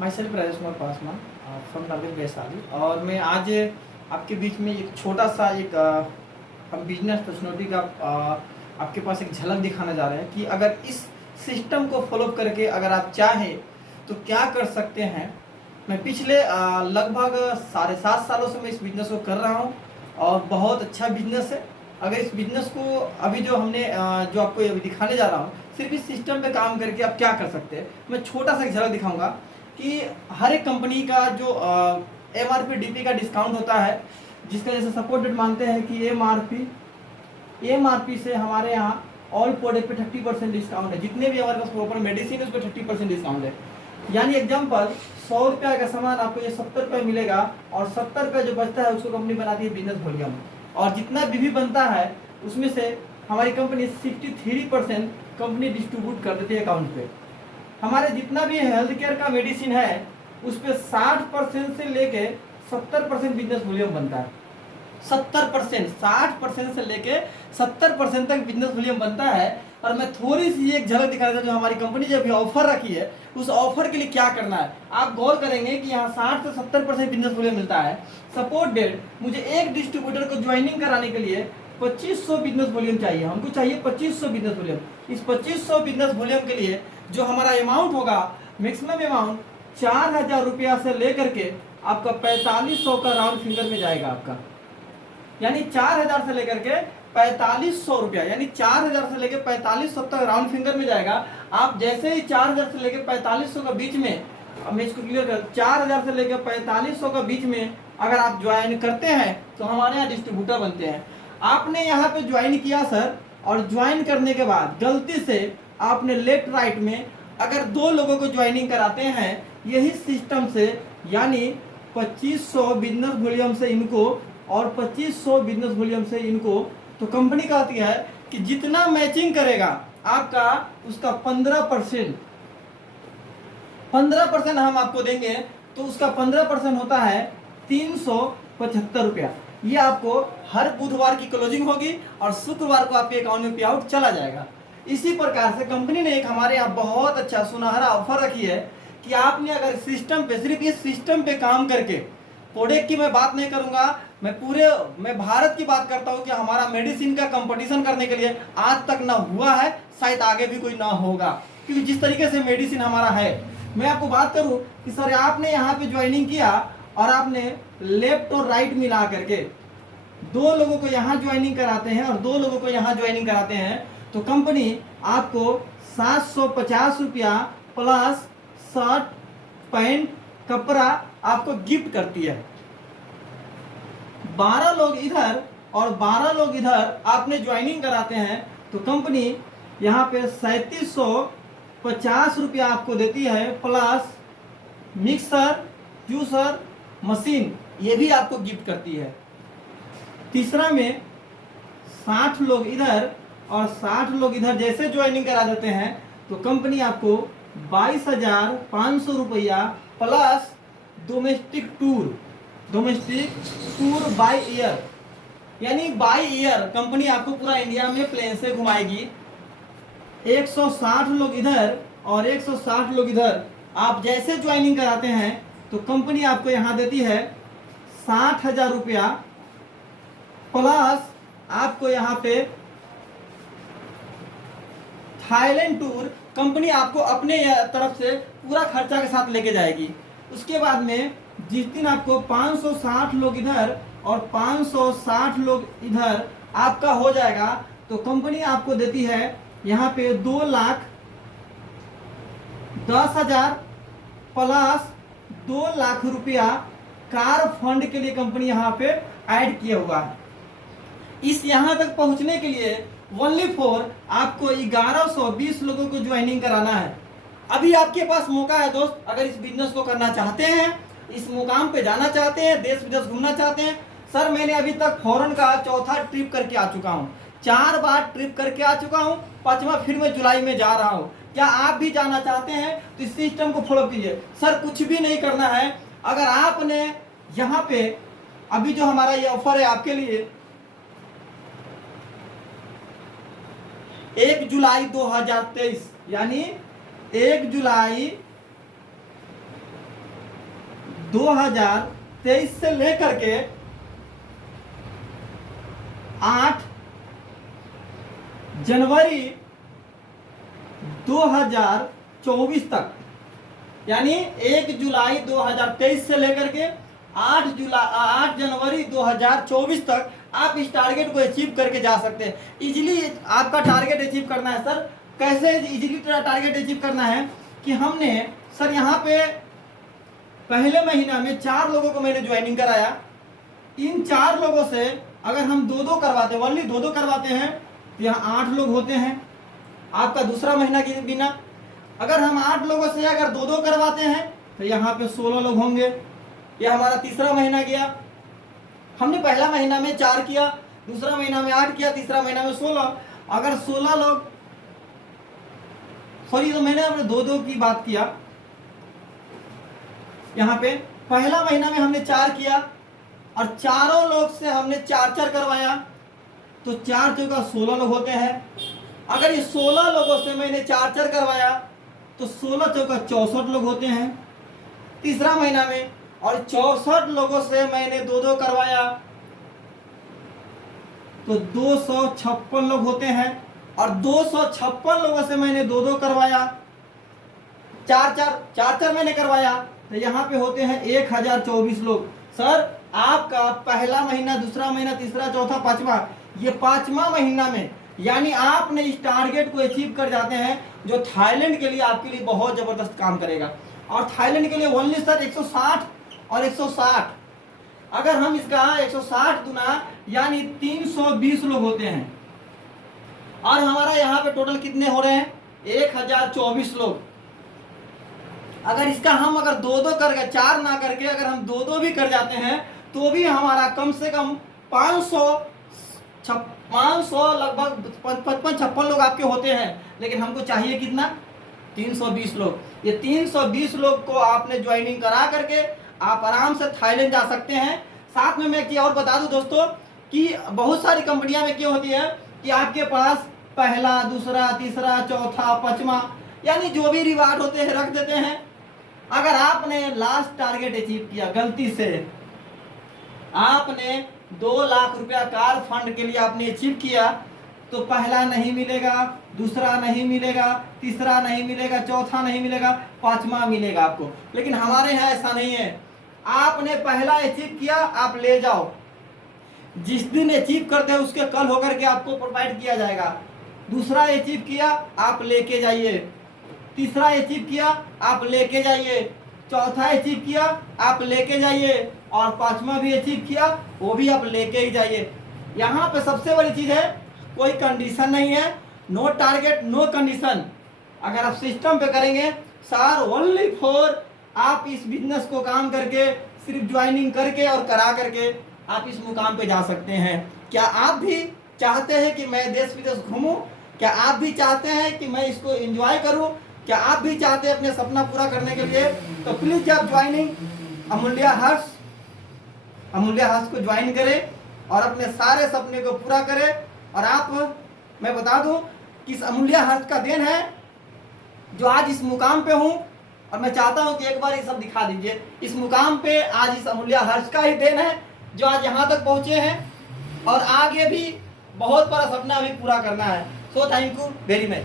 My self Rajesh Kumar Paswan from knowledge Vaishali. और मैं आज आपके बीच में एक छोटा सा एक हम बिजनेस पर्सनैलिटी का आपके पास एक झलक दिखाना जा रहे हैं कि अगर इस सिस्टम को फॉलो करके अगर आप चाहें तो क्या कर सकते हैं। मैं पिछले लगभग 7.5 सालों से मैं इस बिज़नेस को कर रहा हूँ और बहुत अच्छा बिजनेस है। अगर इस बिज़नेस को अभी जो हमने जो आपको अभी दिखाने जा रहा हूँ, सिर्फ इस सिस्टम पे काम करके आप क्या कर सकते हैं, मैं छोटा सा एक झलक दिखाऊंगा कि हर एक कंपनी का जो MRP DP का डिस्काउंट होता है, जिसका जैसे सपोर्टेड मानते हैं कि MRP से हमारे यहाँ ऑल प्रोडक्ट पे 30% डिस्काउंट है। जितने भी हमारे पास प्रॉपर मेडिसिन है उस पर 30% डिस्काउंट है। यानी एग्जाम्पल 100 रुपया का सामान आपको ये 70 रुपये मिलेगा और 70 रुपये जो बचता है उसको कंपनी बनाती है बिजनेस वॉल्यूम, और जितना भी बनता है उसमें से हमारी कंपनी 63% कंपनी डिस्ट्रीब्यूट कर देती है अकाउंट पे। हमारे जितना भी हेल्थ केयर का मेडिसिन है उस पर 60% से लेके 70% बिजनेस वॉल्यूम बनता है। 70%, 60% से लेके 70% तक बिजनेस वॉल्यूम बनता है। और मैं थोड़ी सी एक झलक दिखा रहा था, जो हमारी कंपनी जो अभी ऑफर रखी है उस ऑफर के लिए क्या करना है। आप गौर करेंगे कि यहाँ 60 से 70% बिजनेस वॉल्यूम मिलता है। सपोर्ट डेट मुझे एक डिस्ट्रीब्यूटर को ज्वाइनिंग कराने के लिए 2500 बिजनेस वॉल्यूम चाहिए, हमको चाहिए 2500 बिजनेस वॉल्यूम। इस 2500 बिजनेस वॉल्यूम के लिए जो हमारा अमाउंट होगा, मैक्सिमम अमाउंट 4000 रुपया से लेकर के आपका 4500 का राउंड फिंगर में जाएगा आपका। यानी 4000 से लेकर के 4500 रुपया, यानी 4000 से लेकर 4500 तक राउंड फिंगर में जाएगा। आप जैसे ही 4000 से लेकर 4500 का बीच में, अब मैं इसको क्लियर कर, 4000 से लेकर 4500 का बीच में अगर आप ज्वाइन करते हैं तो हमारे यहाँ डिस्ट्रीब्यूटर बनते हैं। आपने यहाँ पे ज्वाइन किया सर, और ज्वाइन करने के बाद गलती से आपने लेफ्ट राइट में अगर 2 लोगों को ज्वाइनिंग कराते हैं यही सिस्टम से, यानी 2500 बिजनेस वॉल्यूम से इनको और 2500 बिजनेस वॉल्यूम से इनको, तो कंपनी कहती है कि जितना मैचिंग करेगा आपका उसका 15% हम आपको देंगे। तो उसका 15% होता है 375 रुपया। ये आपको हर बुधवार की क्लोजिंग होगी और शुक्रवार को आपके अकाउंट में पे आउट चला जाएगा। इसी प्रकार से कंपनी ने एक हमारे यहाँ बहुत अच्छा सुनहरा ऑफर रखी है कि आपने अगर सिस्टम पे, सिर्फ इस सिस्टम पे काम करके, प्रोडक्ट की मैं बात नहीं करूंगा, मैं भारत की बात करता हूं कि हमारा मेडिसिन का कंपटीशन करने के लिए आज तक ना हुआ है, शायद आगे भी कोई ना होगा, क्योंकि जिस तरीके से मेडिसिन हमारा है। मैं आपको बात करूं कि सर आपने यहाँ पे ज्वाइनिंग किया और आपने लेफ्ट और राइट मिला करके 2 लोगों को यहाँ ज्वाइनिंग कराते हैं और 2 लोगों को यहाँ ज्वाइनिंग कराते हैं, तो कंपनी आपको 750 रुपया प्लस शर्ट पैंट कपड़ा आपको गिफ्ट करती है। 12 लोग इधर और 12 लोग इधर आपने ज्वाइनिंग कराते हैं तो कंपनी यहाँ पे 3750 रुपया आपको देती है, प्लस मिक्सर जूसर मशीन ये भी आपको गिफ्ट करती है। तीसरा में 60 लोग इधर और 60 लोग इधर जैसे ज्वाइनिंग करा देते हैं तो कंपनी आपको 22,500 रुपया plus domestic tour by year, यानी बाय ईयर कंपनी आपको पूरा इंडिया में प्लेन से घुमाएगी। 160 लोग इधर और 160 लोग इधर आप जैसे ज्वाइनिंग कराते हैं तो कंपनी आपको यहाँ देती है 60,000 रुपया, प्लस आपको यहाँ पे थाईलैंड टूर कंपनी आपको अपने तरफ से पूरा खर्चा के साथ लेके जाएगी। उसके बाद में जिस दिन आपको 560 लोग इधर और 560 लोग इधर आपका हो जाएगा तो कंपनी आपको देती है यहाँ पे 2,10,000 प्लस 2 लाख रुपया कार फंड के लिए कंपनी यहाँ पे ऐड किया हुआ है। इस यहाँ तक पहुँचने के लिए ओनली फॉर आपको 1120 लोगों को ज्वाइनिंग कराना है। अभी आपके पास मौका है दोस्त, अगर इस बिजनेस को करना चाहते हैं, इस मुकाम पे जाना चाहते हैं, देश विदेश घूमना चाहते हैं। सर मैंने अभी तक फॉरेन का 4था ट्रिप करके आ चुका हूँ, 4 बार ट्रिप करके आ चुका हूँ, 5वां फिर मैं जुलाई में जा रहा हूँ। क्या आप भी जाना चाहते हैं तो इस सिस्टम को फॉलो कीजिए। सर कुछ भी नहीं करना है, अगर आपने यहाँ पे अभी जो हमारा ये ऑफर है आपके लिए 1 जुलाई 2023, यानी 1 जुलाई 2023 से लेकर के 8 जनवरी 2024 तक, यानी 1 जुलाई 2023 से लेकर के 8 जनवरी 2024 तक आप इस टारगेट को अचीव करके जा सकते हैं। इजीली आपका टारगेट अचीव करना है। सर कैसे इजीली टारगेट अचीव करना है कि हमने सर यहाँ पे पहले महीना में 4 लोगों को मैंने ज्वाइनिंग कराया। इन 4 लोगों से अगर हम 2-2 करवाते हैं, ओनली 2-2 करवाते हैं, तो यहाँ 8 लोग होते हैं आपका दूसरा महीना के बिना। अगर हम 8 लोगों से अगर 2-2 करवाते हैं तो यहाँ पे 16 लोग होंगे। यह हमारा तीसरा महीना गया। हमने पहला महीना में 4 किया, दूसरा महीना में 8 किया, तीसरा महीना में 16। अगर 16 लोग, सॉरी तो मैंने अपने 2-2 की बात किया। यहाँ पे पहला महीना में हमने 4 किया और चारों लोग से हमने 4-4 करवाया, तो 4 चौका 16 लोग होते हैं। अगर ये 16 लोगों से मैंने 4-4 करवाया तो 16 चौका 64 लोग होते हैं तीसरा महीना में। और 64 लोगों से मैंने 2-2 करवाया तो 256 लोग होते हैं। और 256 लोगों से मैंने 2-2 करवाया, 4-4 मैंने करवाया, तो यहाँ पे होते हैं 1024 लोग। सर आपका पहला महीना, दूसरा महीना, तीसरा, चौथा, पांचवा, ये 5वां महीना में यानी आपने इस टारगेट को अचीव कर जाते हैं, जो थाईलैंड के लिए आपके लिए बहुत जबरदस्त काम करेगा। और थाईलैंड के लिए ओनली सर 160 और 160, अगर हम इसका 160 गुना यानी 320 लोग होते हैं। और हमारा यहाँ पे टोटल कितने हो रहे हैं? 1024 लोग। अगर इसका हम अगर 2-2 करके, 4 ना करके अगर हम 2-2 भी कर जाते हैं तो भी हमारा कम से कम 500 लगभग 55-56 लोग आपके होते हैं। लेकिन हमको चाहिए कितना? 320 लोग। ये 320 लोग को आपने ज्वाइनिंग करा करके आप आराम से थाईलैंड जा सकते हैं। साथ में मैं एक और बता दूं दोस्तों कि बहुत सारी कंपनियां में क्या होती है कि आपके पास पहला, दूसरा, तीसरा, चौथा, पांचवा यानी जो भी रिवार्ड होते हैं रख देते हैं। अगर आपने लास्ट टारगेट अचीव किया, गलती से आपने 2 लाख रुपया कार फंड के लिए आपने अचीव किया, तो पहला नहीं मिलेगा, दूसरा नहीं मिलेगा, तीसरा नहीं मिलेगा, चौथा नहीं मिलेगा, 5वां मिलेगा आपको। लेकिन हमारे यहाँ ऐसा नहीं है। आपने पहला अचीव किया, आप ले जाओ, जिस दिन अचीव करते हैं उसके कल होकर के आपको प्रोवाइड किया जाएगा। दूसरा अचीव किया, आप लेके जाइए। तीसरा अचीव किया, आप लेके जाइए। चौथा अचीव किया, आप लेके जाइए। और 5वां भी अचीव किया, वो भी आप लेके ही जाइए। यहाँ पे सबसे बड़ी चीज़ है, कोई कंडीशन नहीं है। No target, no condition. अगर आप सिस्टम पे करेंगे सर, ओनली फॉर आप इस बिजनेस को काम करके, सिर्फ ज्वाइनिंग करके और करा करके आप इस मुकाम पे जा सकते हैं। क्या आप भी चाहते हैं कि मैं देश विदेश घूमूं? क्या आप भी चाहते हैं कि मैं इसको एंजॉय करूं? क्या आप भी चाहते हैं अपने सपना पूरा करने के लिए? तो प्लीज आप ज्वाइनिंग अमूल्य हर्ष को ज्वाइन करें और अपने सारे सपने को पूरा करें। और आप, मैं बता दूं कि इस अमूल्य हर्ष का देन है जो आज इस मुकाम पे हूं। और मैं चाहता हूं कि एक बार ये सब दिखा दीजिए। इस मुकाम पे आज इस अमूल्य हर्ष का ही देन है जो आज यहाँ तक पहुंचे हैं और आगे भी बहुत बड़ा सपना भी पूरा करना है। So thank you very much.